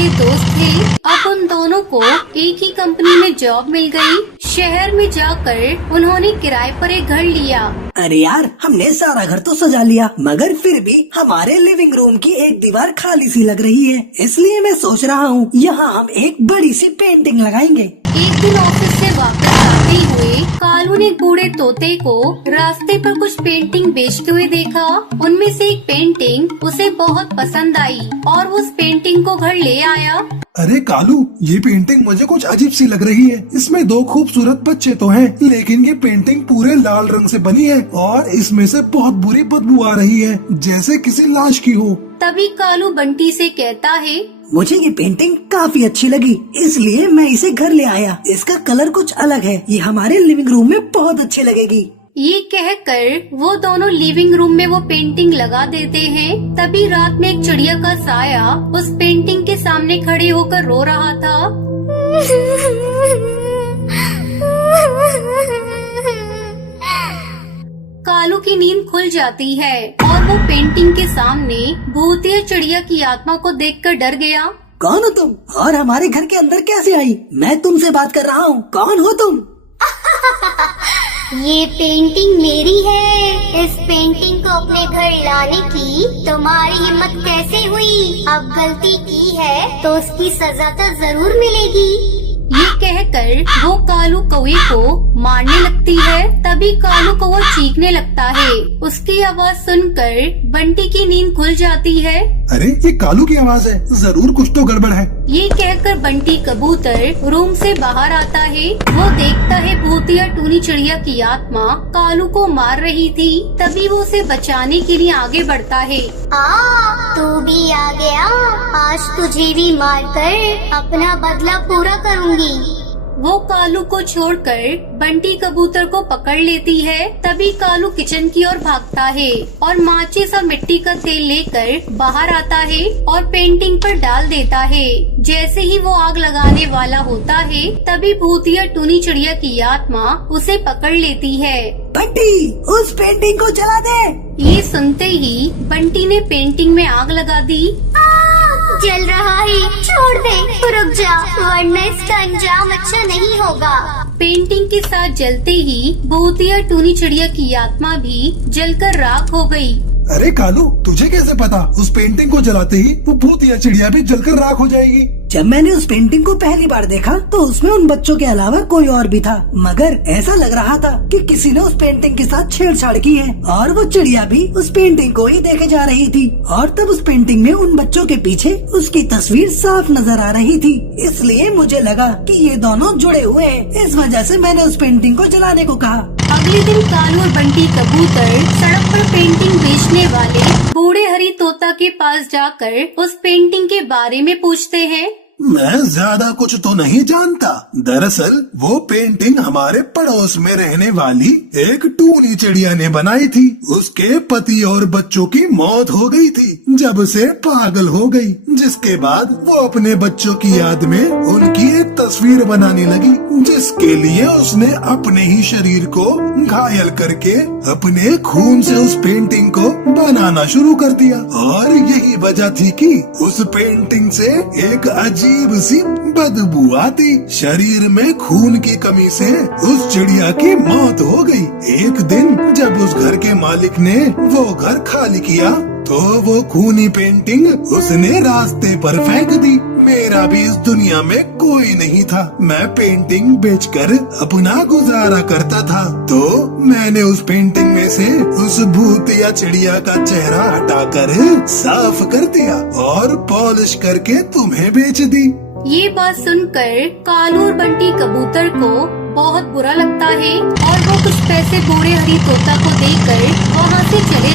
अच्छे दोस्त थे। अब उन दोनों को एक ही कंपनी में जॉब मिल गई। शहर में जाकर उन्होंने किराए पर एक घर लिया। अरे यार, हमने सारा घर तो सजा लिया, मगर फिर भी हमारे लिविंग रूम की एक दीवार खाली सी लग रही है। इसलिए मैं सोच रहा हूँ यहाँ हम एक बड़ी सी पेंटिंग लगाएंगे। एक दिन ऑफिस से वापस आते हुए कालू ने बूढ़े तोते को रास्ते पर कुछ पेंटिंग बेचते हुए देखा। उनमें से एक पेंटिंग उसे बहुत पसंद आई और वो उस पेंटिंग को घर ले आया। अरे कालू, ये पेंटिंग मुझे कुछ अजीब सी लग रही है। इसमें दो खूबसूरत बच्चे तो हैं, लेकिन ये पेंटिंग पूरे लाल रंग से बनी है और इसमें से बहुत बुरी बदबू आ रही है, जैसे किसी लाश की हो। तभी कालू बंटी से कहता है, मुझे ये पेंटिंग काफी अच्छी लगी, इसलिए मैं इसे घर ले आया। इसका कलर कुछ अलग है, ये हमारे लिविंग रूम में बहुत अच्छी लगेगी। ये कहकर वो दोनों लिविंग रूम में वो पेंटिंग लगा देते हैं। तभी रात में एक चिड़िया का साया उस पेंटिंग के सामने खड़े होकर रो रहा था। कालू की नींद खुल जाती है और वो पेंटिंग के सामने भूतिया चिड़िया की आत्मा को देखकर डर गया। कौन हो तुम और हमारे घर के अंदर कैसे आई? मैं तुमसे बात कर रहा हूँ, कौन हो तुम? ये पेंटिंग मेरी है। इस पेंटिंग को अपने घर लाने की तुम्हारी हिम्मत कैसे हुई? अब गलती की है तो उसकी सजा तो जरूर मिलेगी। ये कहकर वो कालू कौवे को मारने लगती है। तभी कालू कौवा चीखने लगता है। उसकी आवाज सुनकर बंटी की नींद खुल जाती है। अरे, ये कालू की आवाज है, जरूर कुछ तो गड़बड़ है। ये कहकर बंटी कबूतर रूम से बाहर आता है। वो देखता है भूतिया टूनी चिड़िया की आत्मा कालू को मार रही थी। तभी वो उसे बचाने के लिए आगे बढ़ता है। तू भी आ गया। आज तुझे भी मारकर अपना बदला पूरा करूँगी। वो कालू को छोड़कर बंटी कबूतर को पकड़ लेती है। तभी कालू किचन की ओर भागता है और माचिस और मिट्टी का तेल लेकर बाहर आता है और पेंटिंग पर डाल देता है। जैसे ही वो आग लगाने वाला होता है, तभी भूतिया टूनी चिड़िया की आत्मा उसे पकड़ लेती है। बंटी, उस पेंटिंग को जला दे। ये सुनते ही बंटी ने पेंटिंग में आग लगा दी। जल रहा है, छोड़ दे, रुक जा, वरना इसका अंजाम अच्छा नहीं होगा। पेंटिंग के साथ जलते ही भूतिया टूनी चिड़िया की आत्मा भी जलकर राख हो गई। अरे कालू, तुझे कैसे पता? उस पेंटिंग को जलाते ही वो भूतिया चिड़िया भी जलकर राख हो जाएगी। जब मैंने उस पेंटिंग को पहली बार देखा तो उसमें उन बच्चों के अलावा कोई और भी था, मगर ऐसा लग रहा था कि किसी ने उस पेंटिंग के साथ छेड़छाड़ की है और वो चिड़िया भी उस पेंटिंग को ही देखे जा रही थी। और तब उस पेंटिंग में उन बच्चों के पीछे उसकी तस्वीर साफ नजर आ रही थी। इसलिए मुझे लगा कि ये दोनों जुड़े हुए हैं। इस वजह से मैंने उस पेंटिंग को जलाने को कहा। अगले दिन कालू और बंटी कबूतर सड़क पर पेंटिंग बेचने वाले बूढ़े हरी तोता के पास जाकर उस पेंटिंग के बारे में पूछते हैं। मैं ज्यादा कुछ तो नहीं जानता। दरअसल वो पेंटिंग हमारे पड़ोस में रहने वाली एक टूनी चिड़िया ने बनाई थी। उसके पति और बच्चों की मौत हो गई थी जब से पागल हो गई, जिसके बाद वो अपने बच्चों की याद में उनकी एक तस्वीर बनाने लगी, जिसके लिए उसने अपने ही शरीर को घायल करके अपने खून से उस पेंटिंग को बनाना शुरू कर दिया। और यही वजह थी कि उस पेंटिंग से एक अजीब सी बदबू आती। शरीर में खून की कमी से उस चिड़िया की मौत हो गई। एक दिन जब उस घर के मालिक ने वो घर खाली किया तो वो खूनी पेंटिंग उसने रास्ते पर फेंक दी। मेरा भी इस दुनिया में कोई नहीं था। मैं पेंटिंग बेचकर अपना गुजारा करता था, तो मैंने उस पेंटिंग में से उस भूतिया चिड़िया का चेहरा हटाकर साफ कर दिया और पॉलिश करके तुम्हें बेच दी। ये बात सुनकर कालू और बंटी कबूतर को बहुत बुरा लगता है और वो कुछ पैसे बूढ़े हरी तोता को देकर वहाँ से चले